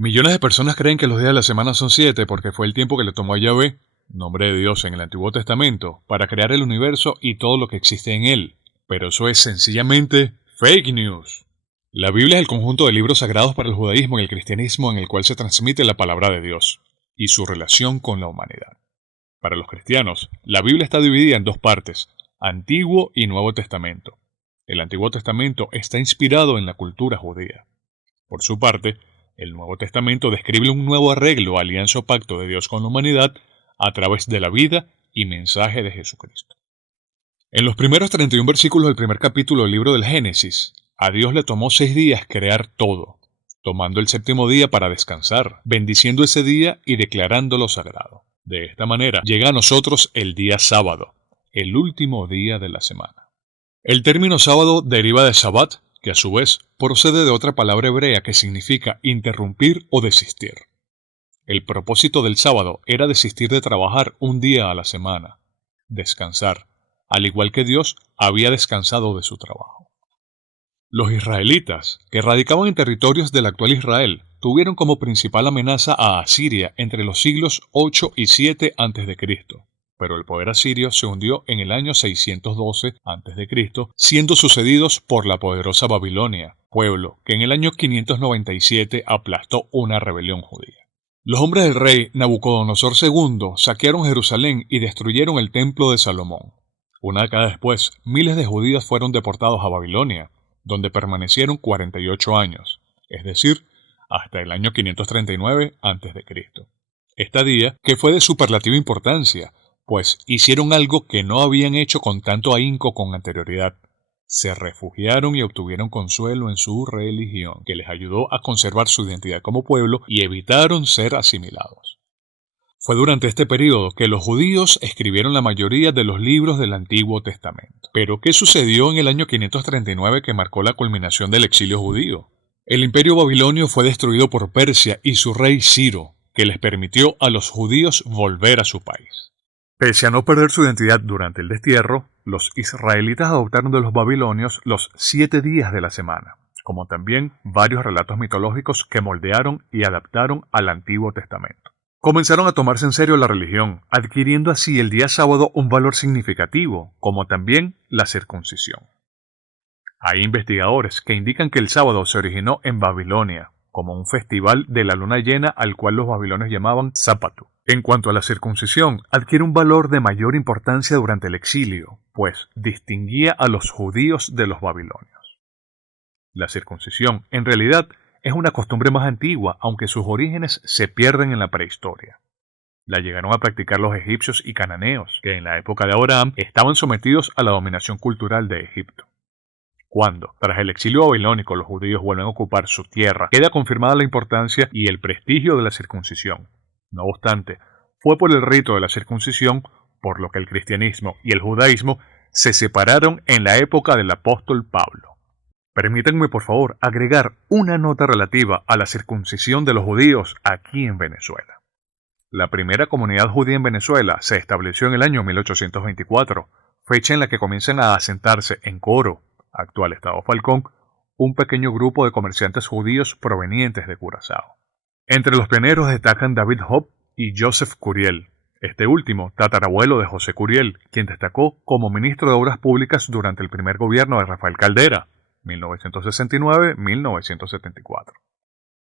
Millones de personas creen que los días de la semana son 7 porque fue el tiempo que le tomó a Yahvé, nombre de Dios en el Antiguo Testamento, para crear el universo y todo lo que existe en él. Pero eso es sencillamente fake news. La Biblia es el conjunto de libros sagrados para el judaísmo y el cristianismo en el cual se transmite la palabra de Dios y su relación con la humanidad. Para los cristianos, la Biblia está dividida en dos partes, Antiguo y Nuevo Testamento. El Antiguo Testamento está inspirado en la cultura judía. Por su parte, el Nuevo Testamento describe un nuevo arreglo, alianza o pacto de Dios con la humanidad a través de la vida y mensaje de Jesucristo. En los primeros 31 versículos del primer capítulo del libro del Génesis, a Dios le tomó 6 días crear todo, tomando el séptimo día para descansar, bendiciendo ese día y declarándolo sagrado. De esta manera llega a nosotros el día sábado, el último día de la semana. El término sábado deriva de Sabbat, que a su vez procede de otra palabra hebrea que significa interrumpir o desistir. El propósito del sábado era desistir de trabajar un día a la semana, descansar, al igual que Dios había descansado de su trabajo. Los israelitas, que radicaban en territorios del actual Israel, tuvieron como principal amenaza a Asiria entre los siglos 8 y 7 a.C., pero el poder asirio se hundió en el año 612 a.C., siendo sucedidos por la poderosa Babilonia, pueblo que en el año 597 aplastó una rebelión judía. Los hombres del rey Nabucodonosor II saquearon Jerusalén y destruyeron el templo de Salomón. Una década después, miles de judíos fueron deportados a Babilonia, donde permanecieron 48 años, es decir, hasta el año 539 a.C. Estadía que fue de superlativa importancia, pues hicieron algo que no habían hecho con tanto ahínco con anterioridad. Se refugiaron y obtuvieron consuelo en su religión, que les ayudó a conservar su identidad como pueblo y evitaron ser asimilados. Fue durante este periodo que los judíos escribieron la mayoría de los libros del Antiguo Testamento. Pero, ¿qué sucedió en el año 539 que marcó la culminación del exilio judío? El imperio babilonio fue destruido por Persia y su rey Ciro, que les permitió a los judíos volver a su país. Pese a no perder su identidad durante el destierro, los israelitas adoptaron de los babilonios los 7 días de la semana, como también varios relatos mitológicos que moldearon y adaptaron al Antiguo Testamento. Comenzaron a tomarse en serio la religión, adquiriendo así el día sábado un valor significativo, como también la circuncisión. Hay investigadores que indican que el sábado se originó en Babilonia, como un festival de la luna llena al cual los babilonios llamaban Sápatu. En cuanto a la circuncisión, adquiere un valor de mayor importancia durante el exilio, pues distinguía a los judíos de los babilonios. La circuncisión, en realidad, es una costumbre más antigua, aunque sus orígenes se pierden en la prehistoria. La llegaron a practicar los egipcios y cananeos, que en la época de Abraham estaban sometidos a la dominación cultural de Egipto. Cuando, tras el exilio babilónico, los judíos vuelven a ocupar su tierra, queda confirmada la importancia y el prestigio de la circuncisión. No obstante, fue por el rito de la circuncisión por lo que el cristianismo y el judaísmo se separaron en la época del apóstol Pablo. Permítanme, por favor, agregar una nota relativa a la circuncisión de los judíos aquí en Venezuela. La primera comunidad judía en Venezuela se estableció en el año 1824, fecha en la que comienzan a asentarse en Coro, actual estado Falcón, un pequeño grupo de comerciantes judíos provenientes de Curazao. Entre los pioneros destacan David Hope y Joseph Curiel, este último tatarabuelo de José Curiel, quien destacó como ministro de Obras Públicas durante el primer gobierno de Rafael Caldera, 1969-1974.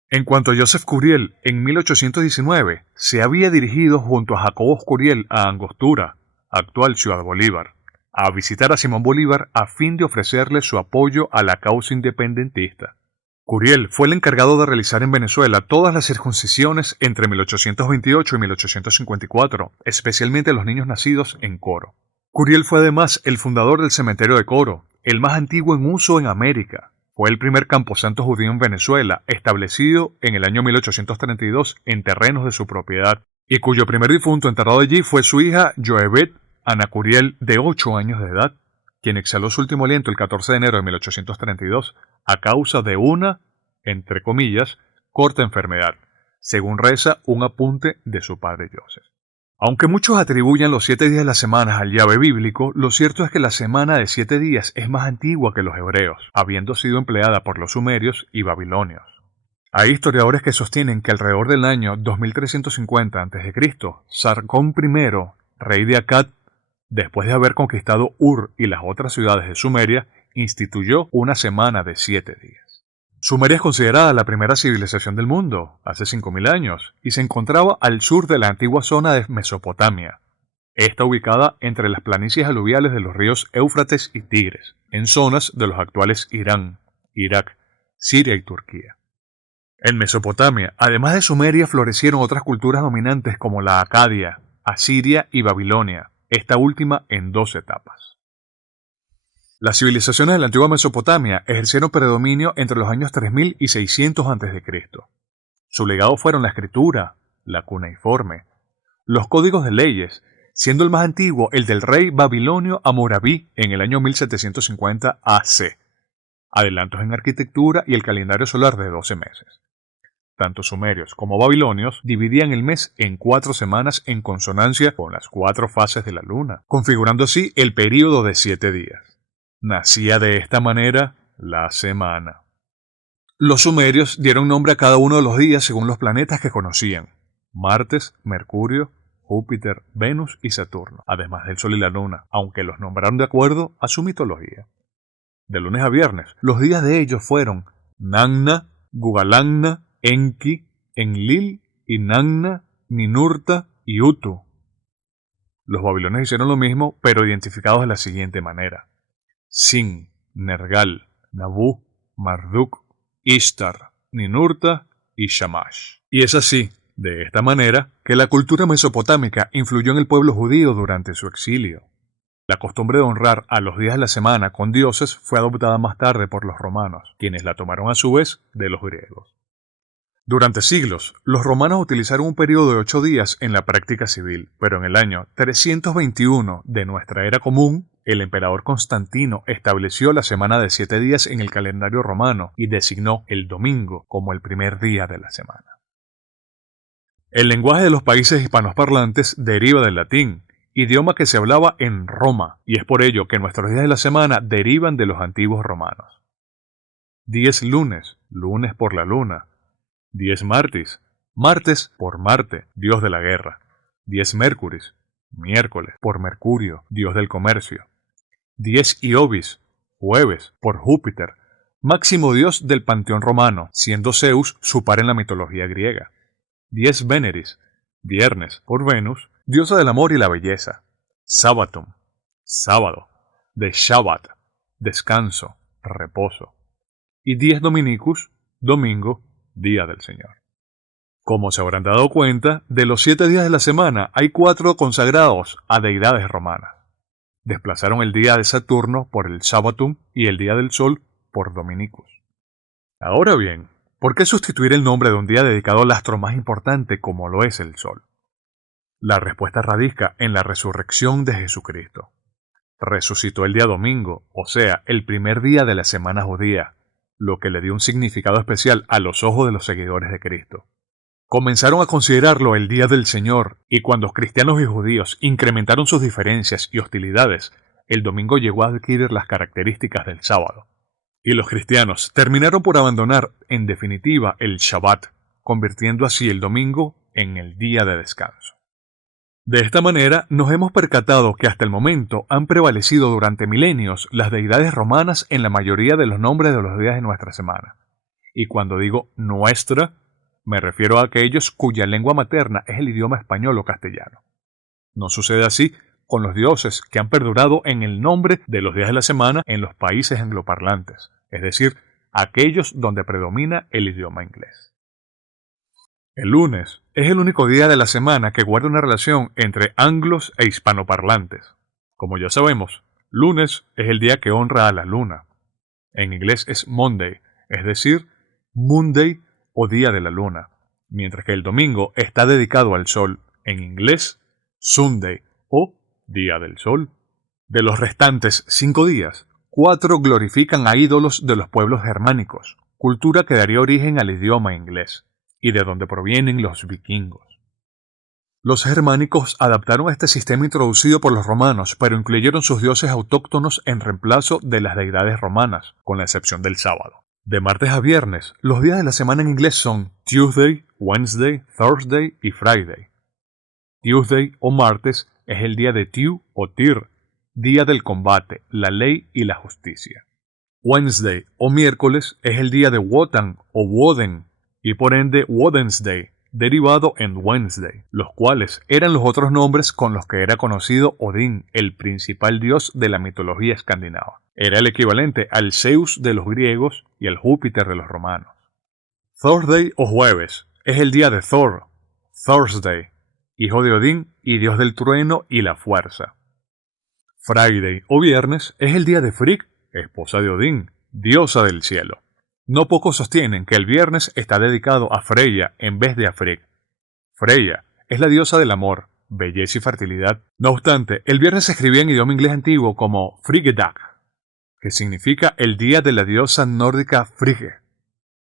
En cuanto a Joseph Curiel, en 1819 se había dirigido junto a Jacobo Curiel a Angostura, actual Ciudad Bolívar, a visitar a Simón Bolívar a fin de ofrecerle su apoyo a la causa independentista. Curiel fue el encargado de realizar en Venezuela todas las circuncisiones entre 1828 y 1854, especialmente a los niños nacidos en Coro. Curiel fue además el fundador del cementerio de Coro, el más antiguo en uso en América. Fue el primer camposanto judío en Venezuela, establecido en el año 1832 en terrenos de su propiedad, y cuyo primer difunto enterrado allí fue su hija Joebet Ana Curiel, de 8 años de edad, quien exhaló su último aliento el 14 de enero de 1832 a causa de una, entre comillas, corta enfermedad, según reza un apunte de su padre Joseph. Aunque muchos atribuyan los 7 días de la semana al Yahvé bíblico, lo cierto es que la semana de 7 días es más antigua que los hebreos, habiendo sido empleada por los sumerios y babilonios. Hay historiadores que sostienen que alrededor del año 2350 a.C., Sargón I, rey de Akkad, después de haber conquistado Ur y las otras ciudades de Sumeria, instituyó una semana de 7 días. Sumeria es considerada la primera civilización del mundo, hace 5000 años, y se encontraba al sur de la antigua zona de Mesopotamia. Está ubicada entre las planicies aluviales de los ríos Éufrates y Tigres, en zonas de los actuales Irán, Irak, Siria y Turquía. En Mesopotamia, además de Sumeria, florecieron otras culturas dominantes como la Acadia, Asiria y Babilonia, esta última en 2 etapas. Las civilizaciones de la antigua Mesopotamia ejercieron predominio entre los años 3000 y 600 a.C. Su legado fueron la escritura, la cuneiforme, los códigos de leyes, siendo el más antiguo el del rey babilonio Hammurabi en el año 1750 AC, adelantos en arquitectura y el calendario solar de 12 meses. Tanto sumerios como babilonios dividían el mes en 4 semanas en consonancia con las 4 fases de la luna, configurando así el período de 7 días. Nacía de esta manera la semana. Los sumerios dieron nombre a cada uno de los días según los planetas que conocían: Martes, Mercurio, Júpiter, Venus y Saturno, además del Sol y la Luna, aunque los nombraron de acuerdo a su mitología. De lunes a viernes, los días de ellos fueron Nanna, Gugalanna, Enki, Enlil, Inanna, Ninurta y Utu. Los babilonios hicieron lo mismo, pero identificados de la siguiente manera: Sin, Nergal, Nabu, Marduk, Ishtar, Ninurta y Shamash. Y es así, de esta manera, que la cultura mesopotámica influyó en el pueblo judío durante su exilio. La costumbre de honrar a los días de la semana con dioses fue adoptada más tarde por los romanos, quienes la tomaron a su vez de los griegos. Durante siglos, los romanos utilizaron un periodo de 8 días en la práctica civil, pero en el año 321 de nuestra era común, el emperador Constantino estableció la semana de 7 días en el calendario romano y designó el domingo como el primer día de la semana. El lenguaje de los países hispanoparlantes deriva del latín, idioma que se hablaba en Roma, y es por ello que nuestros días de la semana derivan de los antiguos romanos. Dies lunes, lunes por la luna. Dies Martis, martes por Marte, dios de la guerra. Dies Mercuris, miércoles por Mercurio, dios del comercio. Dies Iovis, jueves por Júpiter, máximo dios del panteón romano, siendo Zeus su par en la mitología griega. Dies Veneris, viernes por Venus, diosa del amor y la belleza. Sabbatum, sábado, de Shabbat, descanso, reposo. Y Dies Dominicus, domingo, día del Señor. Como se habrán dado cuenta, de los 7 días de la semana hay 4 consagrados a deidades romanas. Desplazaron el día de Saturno por el Sabbatum y el día del Sol por Dominicus. Ahora bien, ¿por qué sustituir el nombre de un día dedicado al astro más importante como lo es el Sol? La respuesta radica en la resurrección de Jesucristo. Resucitó el día domingo, o sea, el primer día de la semana judía, lo que le dio un significado especial a los ojos de los seguidores de Cristo. Comenzaron a considerarlo el día del Señor, y cuando cristianos y judíos incrementaron sus diferencias y hostilidades, el domingo llegó a adquirir las características del sábado. Y los cristianos terminaron por abandonar, en definitiva, el Shabbat, convirtiendo así el domingo en el día de descanso. De esta manera, nos hemos percatado que hasta el momento han prevalecido durante milenios las deidades romanas en la mayoría de los nombres de los días de nuestra semana. Y cuando digo nuestra, me refiero a aquellos cuya lengua materna es el idioma español o castellano. No sucede así con los dioses que han perdurado en el nombre de los días de la semana en los países angloparlantes, es decir, aquellos donde predomina el idioma inglés. El lunes es el único día de la semana que guarda una relación entre anglos e hispanoparlantes. Como ya sabemos, lunes es el día que honra a la luna. En inglés es Monday, es decir, Monday o día de la luna, mientras que el domingo está dedicado al sol, en inglés Sunday o día del sol. De los restantes 5 días, 4 glorifican a ídolos de los pueblos germánicos, cultura que daría origen al idioma inglés, y de donde provienen los vikingos. Los germánicos adaptaron este sistema introducido por los romanos, pero incluyeron sus dioses autóctonos en reemplazo de las deidades romanas, con la excepción del sábado. De martes a viernes, los días de la semana en inglés son Tuesday, Wednesday, Thursday y Friday. Tuesday o martes es el día de Tew o Tyr, día del combate, la ley y la justicia. Wednesday o miércoles es el día de Wotan o Woden y por ende Wednesday, derivado en Wednesday, los cuales eran los otros nombres con los que era conocido Odín, el principal dios de la mitología escandinava. Era el equivalente al Zeus de los griegos y al Júpiter de los romanos. Thursday o jueves es el día de Thor, Thursday, hijo de Odín y dios del trueno y la fuerza. Friday o viernes es el día de Frigg, esposa de Odín, diosa del cielo. No pocos sostienen que el viernes está dedicado a Freya en vez de a Frigg. Freya es la diosa del amor, belleza y fertilidad. No obstante, el viernes se escribía en idioma inglés antiguo como Frigedag, que significa el día de la diosa nórdica Frigge.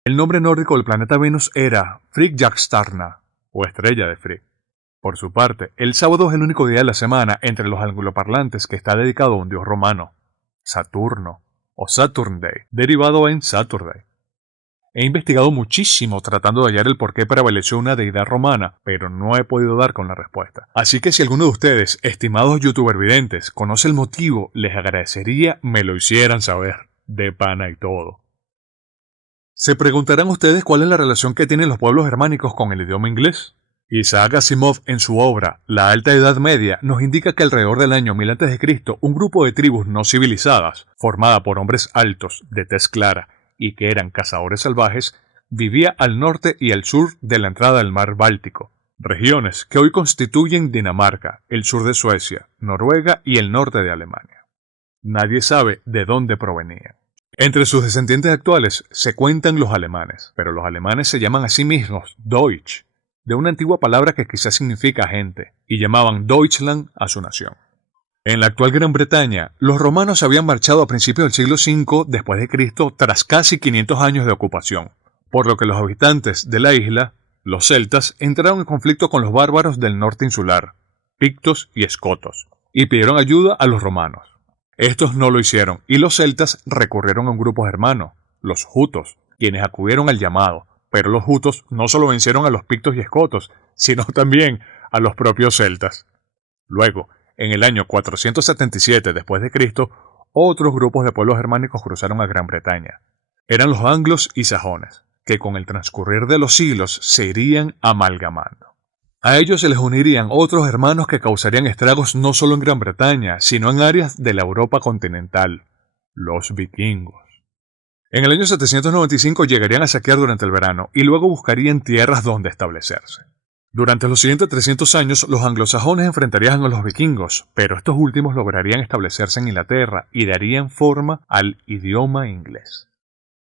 El nombre nórdico del planeta Venus era Friggjagstarna, o estrella de Frigg. Por su parte, el sábado es el único día de la semana entre los angloparlantes que está dedicado a un dios romano, Saturno, o Saturn Day, derivado en Saturday. He investigado muchísimo tratando de hallar el por qué prevaleció una deidad romana, pero no he podido dar con la respuesta. Así que si alguno de ustedes, estimados youtuber videntes, conoce el motivo, les agradecería me lo hicieran saber, de pana y todo. Se preguntarán ustedes cuál es la relación que tienen los pueblos germánicos con el idioma inglés. Isaac Asimov, en su obra La Alta Edad Media, nos indica que alrededor del año 1000 a.C., un grupo de tribus no civilizadas, formada por hombres altos, de tez clara, y que eran cazadores salvajes, vivía al norte y al sur de la entrada del mar Báltico, regiones que hoy constituyen Dinamarca, el sur de Suecia, Noruega y el norte de Alemania. Nadie sabe de dónde provenían. Entre sus descendientes actuales se cuentan los alemanes, pero los alemanes se llaman a sí mismos Deutsch, de una antigua palabra que quizás significa gente, y llamaban Deutschland a su nación. En la actual Gran Bretaña, los romanos habían marchado a principios del siglo V después de Cristo tras casi 500 años de ocupación, por lo que los habitantes de la isla, los celtas, entraron en conflicto con los bárbaros del norte insular, pictos y escotos, y pidieron ayuda a los romanos. Estos no lo hicieron, y los celtas recurrieron a un grupo germano, los jutos, quienes acudieron al llamado, pero los jutos no solo vencieron a los pictos y escotos, sino también a los propios celtas. Luego, en el año 477 después de Cristo, otros grupos de pueblos germánicos cruzaron a Gran Bretaña. Eran los anglos y sajones, que con el transcurrir de los siglos se irían amalgamando. A ellos se les unirían otros hermanos que causarían estragos no solo en Gran Bretaña, sino en áreas de la Europa continental, los vikingos. En el año 795 llegarían a saquear durante el verano y luego buscarían tierras donde establecerse. Durante los siguientes 300 años, los anglosajones enfrentarían a los vikingos, pero estos últimos lograrían establecerse en Inglaterra y darían forma al idioma inglés.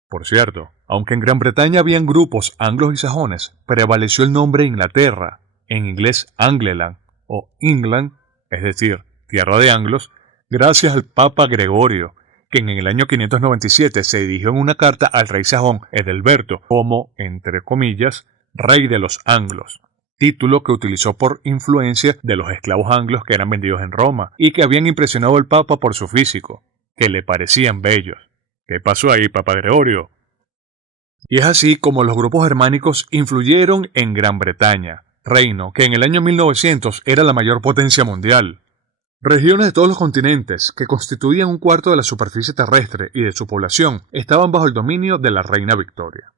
Por cierto, aunque en Gran Bretaña habían grupos anglos y sajones, prevaleció el nombre Inglaterra, en inglés Angleland o England, es decir, tierra de anglos, gracias al Papa Gregorio, quien en el año 597 se dirigió en una carta al rey sajón Edilberto como, entre comillas, rey de los anglos, título que utilizó por influencia de los esclavos anglos que eran vendidos en Roma y que habían impresionado al Papa por su físico, que le parecían bellos. ¿Qué pasó ahí, Papa Gregorio? Y es así como los grupos germánicos influyeron en Gran Bretaña, reino que en el año 1900 era la mayor potencia mundial. Regiones de todos los continentes, que constituían un cuarto de la superficie terrestre y de su población, estaban bajo el dominio de la reina Victoria.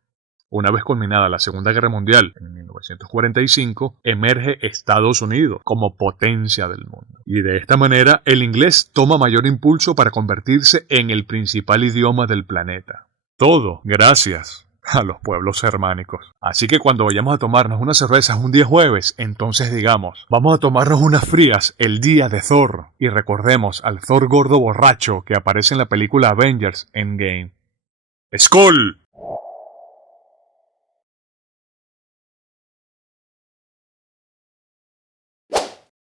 Una vez culminada la Segunda Guerra Mundial, en 1945, emerge Estados Unidos como potencia del mundo. Y de esta manera, el inglés toma mayor impulso para convertirse en el principal idioma del planeta. Todo gracias a los pueblos germánicos. Así que cuando vayamos a tomarnos unas cervezas un día jueves, entonces digamos, vamos a tomarnos unas frías el día de Thor, y recordemos al Thor gordo borracho que aparece en la película Avengers Endgame. ¡Skol!